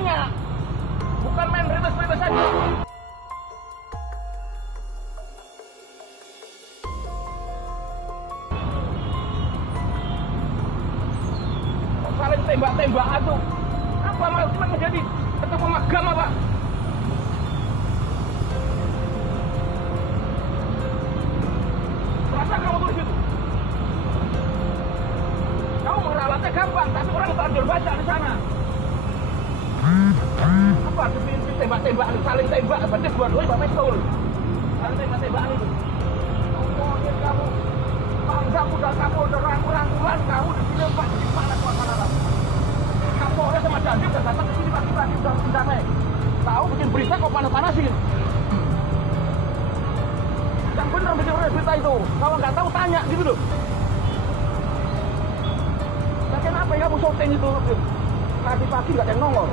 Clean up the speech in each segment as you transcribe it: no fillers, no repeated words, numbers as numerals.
tanya. Bukan main ribet-ribet saja. Saling tembak-tembakan tuh. Apa malah cuma menjadi ketua pemagam apa? Rasa kamu tuh gitu. Kamu meralatnya gampang, tapi orang terlanjur baca di sana. Apa demi tembak-tembakan, saling tembak, berarti dua-duanya bapak pistol. Saling tembak-tembakan itu. Ngomongin kamu, bangsa udah kamu udah rangkulan, kamu di sini pak, gimana suasana kamu? Kapolres sama Dandim udah datang ke sini pagi-pagi udah damai. Tahu bikin berita kok panas-panasin. Yang benar bikin berita itu. Kalau nggak tahu tanya gitu loh. Nah, kenapa ya kamu syuting itu? Pagi-pagi nggak ada yang nongol.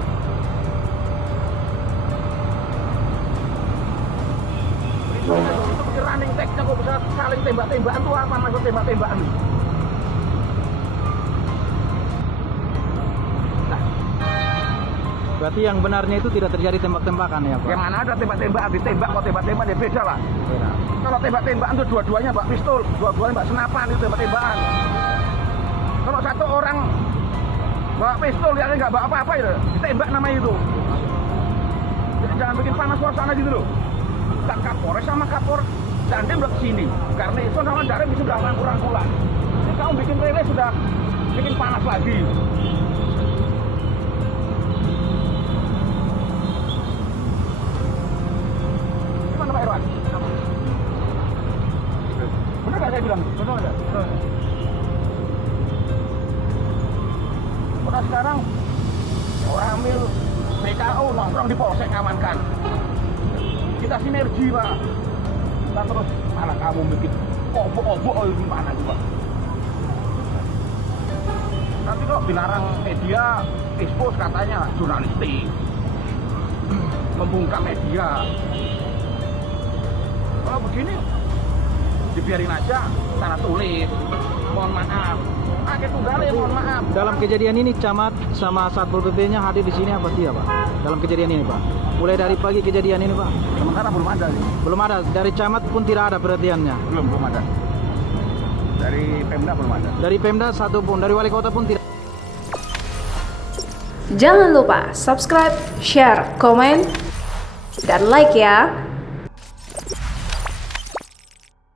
Itu bikin running tag-nya kok bisa saling tembak-tembakan tuh apa maksud tembak-tembakan? Berarti yang benarnya itu tidak terjadi tembak-tembakan ya Pak? Yang mana ada tembak-tembakan, ditembak kok tembak-tembakan ya beda lah. Beda. Kalau tembak-tembakan itu dua-duanya mbak pistol, dua-duanya mbak senapan itu tembak-tembakan. Kalau satu orang bawa pistol yang nggak bawa apa-apa itu, ditembak namanya itu. Jadi jangan bikin panas suasana gitu loh. Dan Kapolres sama Kapolres Dandim udah kesini. Karena itu sama Dandim bisa udah rangkul-rangkulan. Jadi kamu bikin rilis sudah bikin panas lagi. Gimana Pak Irwan? Benar nggak saya bilang? Benar nggak? Udah sekarang orang ambil PKU nongkrong di polsek amankan. Kita sinergi Pak. Kita terus malah kamu bikin obok-obok gimana juga. Tapi kok dilarang media expose katanya jurnalistik, membungkam media. Kalau begini dibiarin aja, sana tulis, mohon maaf. Akhir tunggalnya mohon maaf. Dalam kejadian ini camat sama Satpol PP-nya hadir di sini apa tidak Pak? Dalam kejadian ini Pak? Mulai dari pagi kejadian ini Pak? Sementara belum ada sih. Belum ada, dari camat pun tidak ada perhatiannya? Belum ada. Dari Pemda belum ada. Dari Pemda satu pun, dari wali kota pun tidak. Jangan lupa subscribe, share, komen, dan like ya.